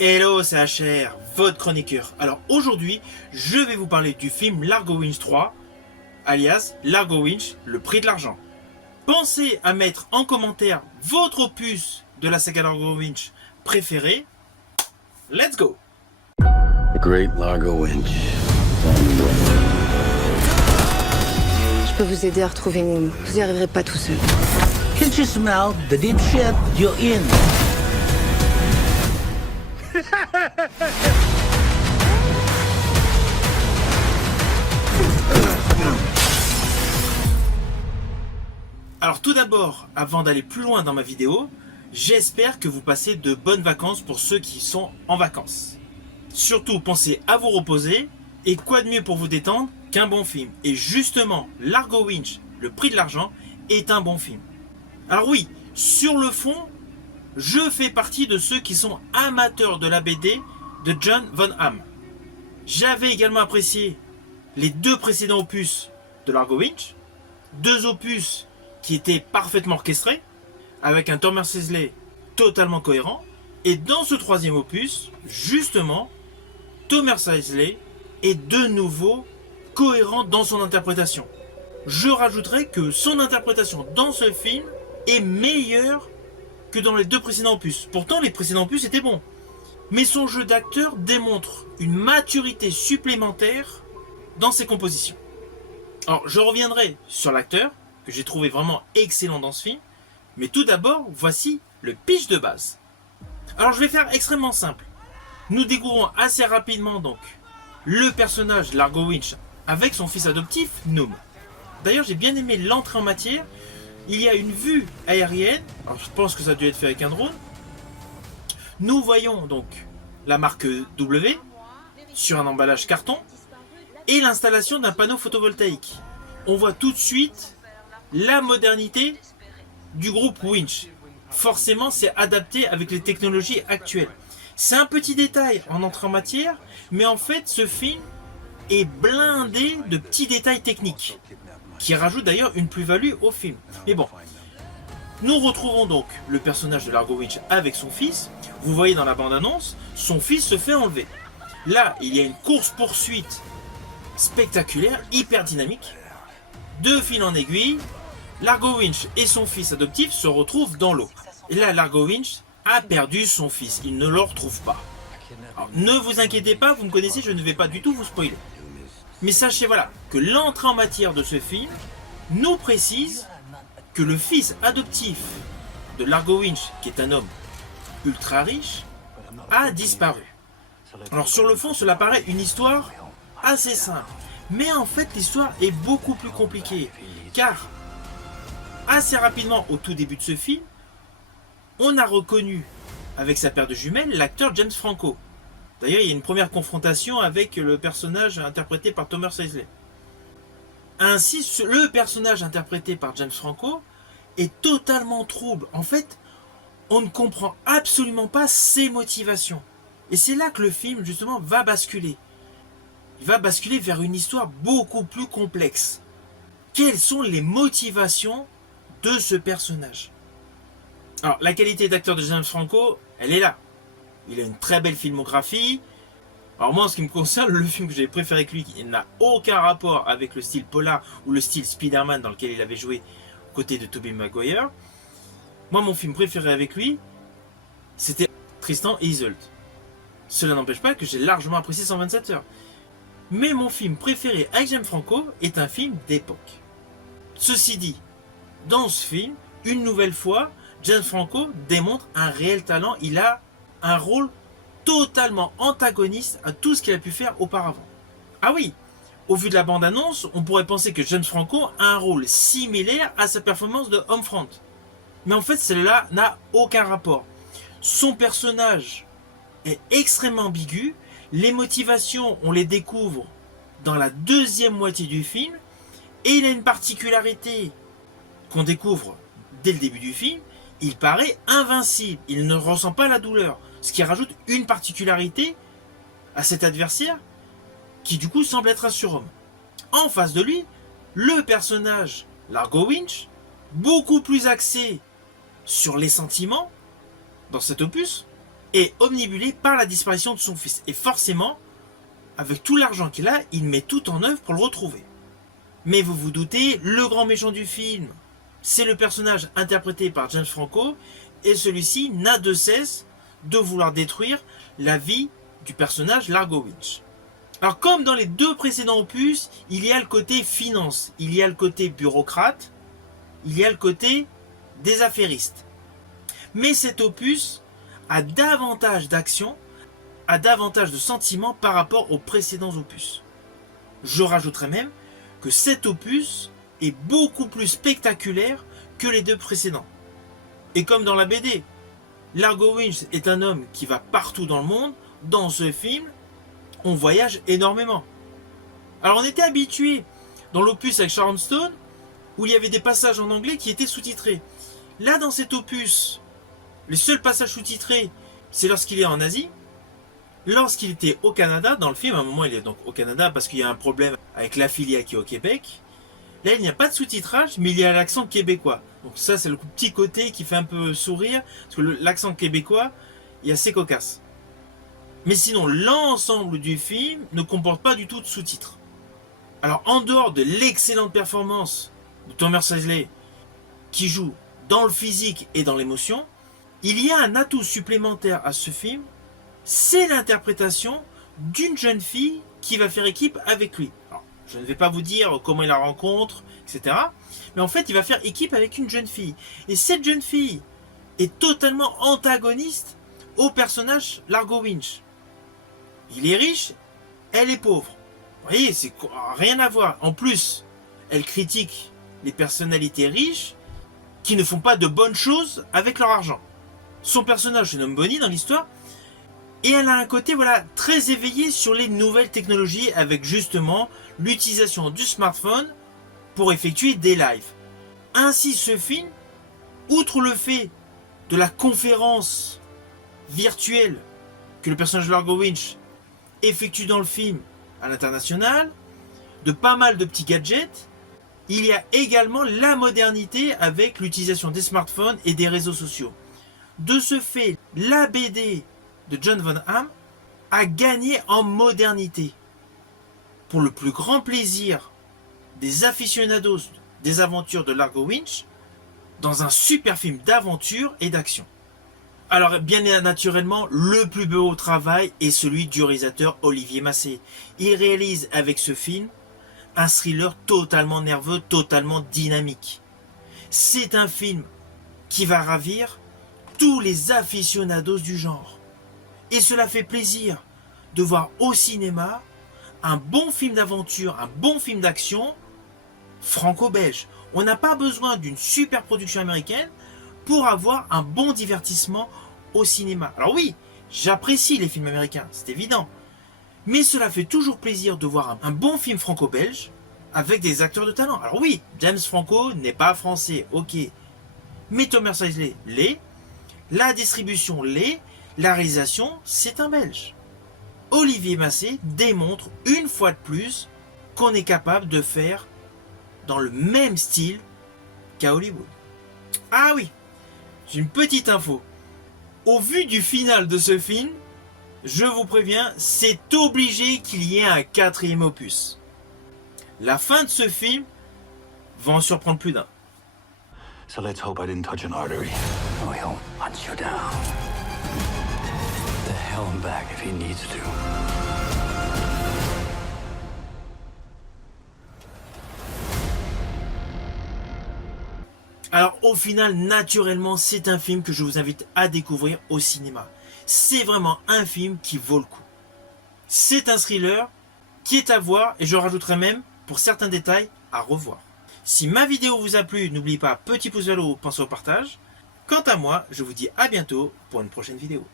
Hello, c'est HR, votre chroniqueur. Alors aujourd'hui, je vais vous parler du film Largo Winch 3, alias Largo Winch, le prix de l'argent. Pensez à mettre en commentaire votre opus de la saga Largo Winch préféré. Let's go! The Great Largo Winch. Je peux vous aider à retrouver Nemo. Vous n'y arriverez pas tout seul. Can't you smell the deep shit you're in? Alors tout d'abord, avant d'aller plus loin dans ma vidéo, j'espère que vous passez de bonnes vacances pour ceux qui sont en vacances. Surtout, pensez à vous reposer, et quoi de mieux pour vous détendre qu'un bon film. Et justement, Largo Winch, le prix de l'argent, est un bon film. Alors oui, sur le fond, je fais partie de ceux qui sont amateurs de la BD de John Von Hamm. J'avais également apprécié les deux précédents opus de Largo Winch, deux opus qui étaient parfaitement orchestrés, avec un Thomas Sisley totalement cohérent, et dans ce troisième opus, justement, Thomas Sisley est de nouveau cohérent dans son interprétation. Je rajouterai que son interprétation dans ce film est meilleure que dans les deux précédents opus. Pourtant, les précédents opus étaient bons. Mais son jeu d'acteur démontre une maturité supplémentaire dans ses compositions. Alors, je reviendrai sur l'acteur, que j'ai trouvé vraiment excellent dans ce film. Mais tout d'abord, voici le pitch de base. Alors, je vais faire extrêmement simple. Nous découvrons assez rapidement donc le personnage Largo Winch avec son fils adoptif, Noom. D'ailleurs, j'ai bien aimé l'entrée en matière. Il y a une vue aérienne, alors je pense que ça a dû être fait avec un drone. Nous voyons donc la marque W sur un emballage carton et l'installation d'un panneau photovoltaïque. On voit tout de suite la modernité du groupe Winch. Forcément, c'est adapté avec les technologies actuelles. C'est un petit détail en entrée en matière, mais en fait, ce film est blindé de petits détails techniques qui rajoute d'ailleurs une plus-value au film. Mais bon, nous retrouvons donc le personnage de Largo Winch avec son fils. Vous voyez dans la bande-annonce, son fils se fait enlever. Là, il y a une course-poursuite spectaculaire, hyper dynamique. De fil en aiguille, Largo Winch et son fils adoptif se retrouvent dans l'eau. Et là, Largo Winch a perdu son fils. Il ne le retrouve pas. Alors, ne vous inquiétez pas, vous me connaissez, je ne vais pas du tout vous spoiler. Mais sachez voilà que l'entrée en matière de ce film nous précise que le fils adoptif de Largo Winch, qui est un homme ultra riche, a disparu. Alors sur le fond, cela paraît une histoire assez simple. Mais en fait, l'histoire est beaucoup plus compliquée. Car, assez rapidement, au tout début de ce film, on a reconnu, avec sa paire de jumelles, l'acteur James Franco. D'ailleurs, il y a une première confrontation avec le personnage interprété par Thomas Sisley. Ainsi, le personnage interprété par James Franco est totalement trouble. En fait, on ne comprend absolument pas ses motivations. Et c'est là que le film, justement, va basculer. Il va basculer vers une histoire beaucoup plus complexe. Quelles sont les motivations de ce personnage? Alors, la qualité d'acteur de James Franco, elle est là. Il a une très belle filmographie. Alors moi, en ce qui me concerne, le film que j'ai préféré avec lui, il n'a aucun rapport avec le style polar ou le style Spider-Man dans lequel il avait joué aux côtés de Tobey Maguire. Moi, mon film préféré avec lui, c'était Tristan et Isolde. Cela n'empêche pas que j'ai largement apprécié 127 heures. Mais mon film préféré avec James Franco est un film d'époque. Ceci dit, dans ce film, une nouvelle fois, James Franco démontre un réel talent. Il a un rôle totalement antagoniste à tout ce qu'il a pu faire auparavant. Ah oui, au vu de la bande-annonce, on pourrait penser que James Franco a un rôle similaire à sa performance de Homefront. Mais en fait, cela n'a aucun rapport. Son personnage est extrêmement ambigu. Les motivations, on les découvre dans la deuxième moitié du film. Et il a une particularité qu'on découvre dès le début du film. Il paraît invincible. Il ne ressent pas la douleur. Ce qui rajoute une particularité à cet adversaire qui du coup semble être un surhomme. En face de lui, le personnage Largo Winch, beaucoup plus axé sur les sentiments dans cet opus, est omnibulé par la disparition de son fils. Et forcément, avec tout l'argent qu'il a, il met tout en œuvre pour le retrouver. Mais vous vous doutez, le grand méchant du film, c'est le personnage interprété par James Franco, et celui-ci n'a de cesse de vouloir détruire la vie du personnage Largo Winch. Alors comme dans les deux précédents opus, il y a le côté finance, il y a le côté bureaucrate, il y a le côté des affairistes. Mais cet opus a davantage d'action, a davantage de sentiments par rapport aux précédents opus. Je rajouterais même que cet opus est beaucoup plus spectaculaire que les deux précédents. Et comme dans la BD, Largo Winch est un homme qui va partout dans le monde. Dans ce film, on voyage énormément. Alors on était habitué dans l'opus avec Sharon Stone, où il y avait des passages en anglais qui étaient sous-titrés. Là, dans cet opus, les seuls passages sous-titrés, c'est lorsqu'il est en Asie. Lorsqu'il était au Canada, dans le film, à un moment il est donc au Canada parce qu'il y a un problème avec l'affilié qui est au Québec. Là, il n'y a pas de sous-titrage, mais il y a l'accent québécois. Donc ça, c'est le petit côté qui fait un peu sourire, parce que l'accent québécois est assez cocasse. Mais sinon, l'ensemble du film ne comporte pas du tout de sous-titres. Alors, en dehors de l'excellente performance de Thomas Sisley, qui joue dans le physique et dans l'émotion, il y a un atout supplémentaire à ce film, c'est l'interprétation d'une jeune fille qui va faire équipe avec lui. Alors, je ne vais pas vous dire comment il la rencontre, etc. Mais en fait, il va faire équipe avec une jeune fille. Et cette jeune fille est totalement antagoniste au personnage Largo Winch. Il est riche, elle est pauvre. Vous voyez, c'est rien à voir. En plus, elle critique les personnalités riches qui ne font pas de bonnes choses avec leur argent. Son personnage se nomme Bonnie dans l'histoire. Et elle a un côté très éveillé sur les nouvelles technologies avec justement l'utilisation du smartphone pour effectuer des lives. Ainsi, ce film, outre le fait de la conférence virtuelle que le personnage Largo Winch effectue dans le film à l'international, de pas mal de petits gadgets, il y a également la modernité avec l'utilisation des smartphones et des réseaux sociaux. De ce fait, la BD de John Von Hamm a gagné en modernité. Pour le plus grand plaisir des aficionados des aventures de Largo Winch, dans un super film d'aventure et d'action. Alors bien naturellement, le plus beau travail est celui du réalisateur Olivier Massé. Il réalise avec ce film un thriller totalement nerveux, totalement dynamique. C'est un film qui va ravir tous les aficionados du genre. Et cela fait plaisir de voir au cinéma un bon film d'aventure, un bon film d'action franco-belge. On n'a pas besoin d'une super production américaine pour avoir un bon divertissement au cinéma. Alors oui, j'apprécie les films américains, c'est évident. Mais cela fait toujours plaisir de voir un bon film franco-belge avec des acteurs de talent. Alors oui, James Franco n'est pas français, ok. Mais Thomas Sisley l'est, la distribution l'est, la réalisation, c'est un Belge. Olivier Massé démontre une fois de plus qu'on est capable de faire dans le même style qu'à Hollywood. Ah oui, j'ai une petite info. Au vu du final de ce film, je vous préviens, c'est obligé qu'il y ait un 4e opus. La fin de ce film va en surprendre plus d'un. So let's hope I didn't touch an artery. Oh, he'll hunt you down. The hell and back if he needs to. Alors au final, naturellement, c'est un film que je vous invite à découvrir au cinéma. C'est vraiment un film qui vaut le coup. C'est un thriller qui est à voir et je rajouterai même, pour certains détails, à revoir. Si ma vidéo vous a plu, n'oubliez pas, petit pouce vers le haut, pensez au partage. Quant à moi, je vous dis à bientôt pour une prochaine vidéo.